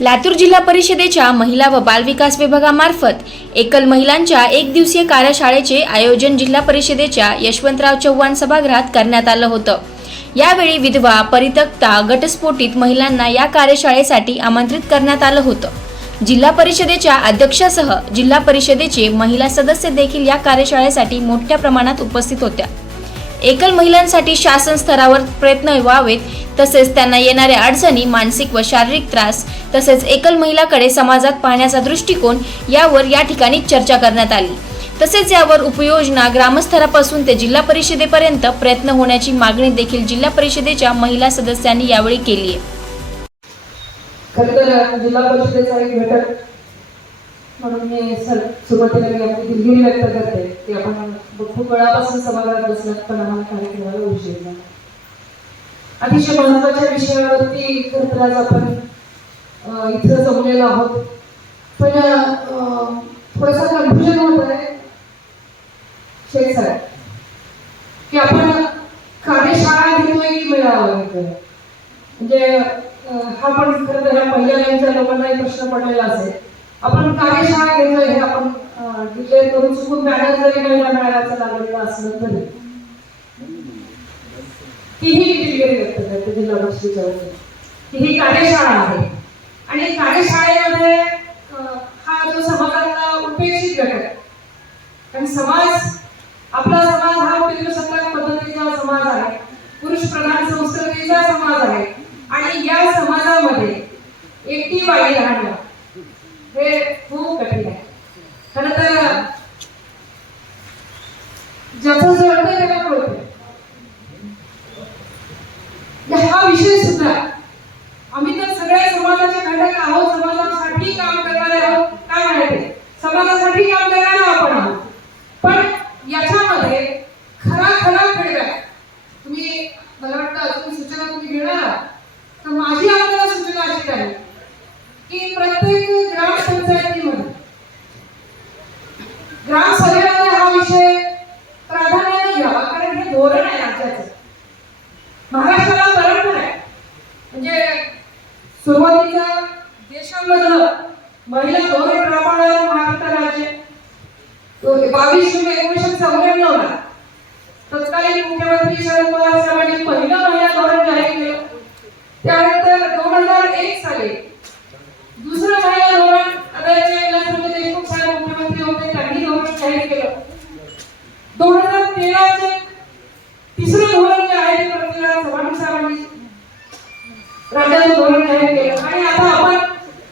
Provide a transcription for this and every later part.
लातूर जिल्हा परिषदेच्या महिला व बालविकास विभागामार्फत एकल महिलांच्या एक दिवसीय कार्यशाळेचे आयोजन जिल्हा परिषदेच्या यशवंतराव चव्हाण सभागृहात करण्यात आलं होतं। यावेळी विधवा, परित्यक्ता, घटस्फोटित महिलांना या कार्यशाळेसाठी आमंत्रित करण्यात आलं होतं। जिल्हा परिषदेच्या अध्यक्षासह जिल्हा परिषदेचे महिला सदस्य देखील या कार्यशाळेसाठी मोठ्या प्रमाणात उपस्थित होत्या। एकल महिलांसाठी शासन स्तरावर प्रयत्न व्हावेत, तसेच त्यांना येणाऱ्या अडचणी, मानसिक व शारीरिक त्रास, तसेच एकल महिलाकडे समाजात पाहण्याचा दृष्टिकोन यावर या ठिकाणी चर्चा करण्यात आली। तसेच यावर उपाययोजना ग्रामस्तरापासून ते जिल्हा परिषदेपर्यंत प्रयत्न होण्याची मागणी देखील जिल्हा परिषदेच्या महिला सदस्यांनी यावेळी केली आहे। खरंतर जिल्हा परिषदेचा एक घटक म्हणून मी सुरुवातीला आपली दिलगिरी व्यक्त करते की आपण खूप वेळापासून सभागृहात बसलात, पण आम्हाला कार्यक्रमाला उशीर झाला। अतिशय महत्त्वाच्या विषयावरती खरंतर आज आपण इथं जमलेलो आहोत, पण थोडासा कन्फ्युजन होत आहे शेख साहेब की आपण कार्यशाळा घेतोय की मेळावा घेतोय। म्हणजे हा पण खरंतर ह्या पहिल्या लाईनच्या लोकांनाही प्रश्न पडलेला असेल। आपण कार्यशाळा घेतोय हे आपण डिक्लेअर करून चुकून बॅनर जरी महिला मेळाव्याचा लागलेला असलं तरी तीही दिलगिरी व्यक्त करते जिल्हा परिषदेच्या वतीने की ही कार्यशाळा आहे आणि कार्यशाळेमध्ये हा जो समाजातला उपेक्षित घटक, कारण समाज आपला समाज हा पितृसत्ताक पद्धतीचा समाज आहे, पुरुष प्रधान संस्कृतीचा समाज आहे आणि या समाजामध्ये एकटी बाई राहणं हे खूप कठीण आहे। खरं तर ज्याचं जळतं त्याला कळतं। हा विषय सुद्धा आम्ही तर सगळ्या समाजाचे घटक आहोत, समाजासाठी काम करणारे आहोत, काय म्हणायचे समाजासाठी काम करणारे आपण आहोत, पण याच्यामध्ये खरा फीडबॅक तुम्ही मला वाटतं अजून सूचना तुम्ही घेणार आहात, तर माझी आपल्याला सूचना अशी आहे की प्रत्येक ग्रामपंचायतीमध्ये ग्रामसभेमध्ये हा विषय प्राधान्याने घ्यावा, कारण हे धोरण आहे राज्याचं, महाराष्ट्राला परंपरा आहे। म्हणजे सुरुवातीच्या देशामधलं महिला धोरण राबवणारं महाराष्ट्र राज्य 22 जून 1994 ला तत्कालीन मुख्यमंत्री शरद पवार साहेबांनी पहिलं महिला धोरण जाहीर केलं। त्यानंतर 2001 साली दुसरं महिला धोरण आदरणीय देशमुख साहेब मुख्यमंत्री होते, त्यांनी धोरण जाहीर केलं। 2013 चे तिसरं धोरण जे आहे ते पृथ्वीराज चव्हाण साहेबांनी राज्याचं धोरण जाहीर केलं आणि आता आपण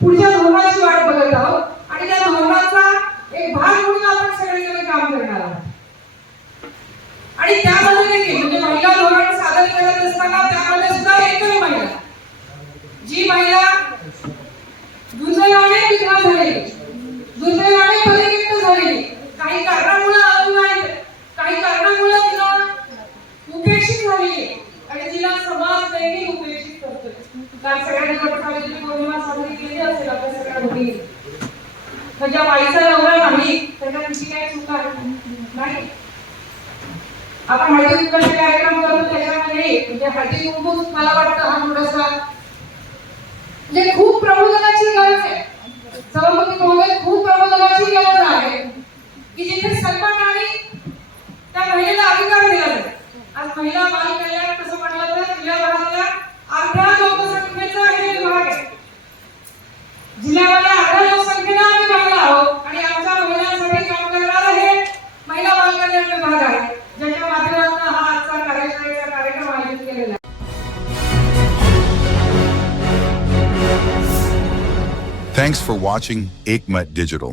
पुढच्या धोरणाची वाट बघत आहोत आणि त्या धोरणाचा एक भाग म्हणून आपण सगळेजण काम करणार आहोत। आणि त्यामध्ये देखील म्हणजे महिला धोरण सादर करत असताना त्यामध्ये सुद्धा एकल महिला, जी महिला दुर्दैवाने विधवा झालेली, दुर्दैवाने परित्यक्त झालेली, काही कारणामुळे अविवाहित, काही कारणामुळे तिला उपेक्षित झालेली आणि तिला समाज देखील उपेक्षित करतोय। कारण सगळ्यांनी वटसावित्री पौर्णिमा साजरी केली असेल आपल्या सगळ्या मुली, म्हणजे बाईचा नवरा नाही त्यांना तिची काही चूक नाही। आपण हळदी कुंकूचे कार्यक्रम करतो त्याच्यामध्ये म्हणजे हळदी कुंकू मला वाटतं हा थोडासा म्हणजे खूप प्रबोधनाची गरज आहे। सभापती महोदय, खूप प्रबोधनाची गरज आहे की जिथे सन्मान आणि त्या महिलेला अधिकार दिला जाईल। आज महिला बाल कल्याण कसं म्हटलं तर जिल्ह्याभरातल्या अर्ध्या लोकसंख्येचा हे विभाग आहे। जिल्ह्यामध्ये अर्ध्या लोकसंख्येला आम्ही महिला आहोत आणि आमच्या महिलांसाठी काम करणारा हे महिला बाल कल्याण विभाग आहे, ज्याच्या माध्यमातून हा आजचा कार्यशाळेचा कार्यक्रम आयोजित केलेला आहे। Thanks for watching Ekmat Digital.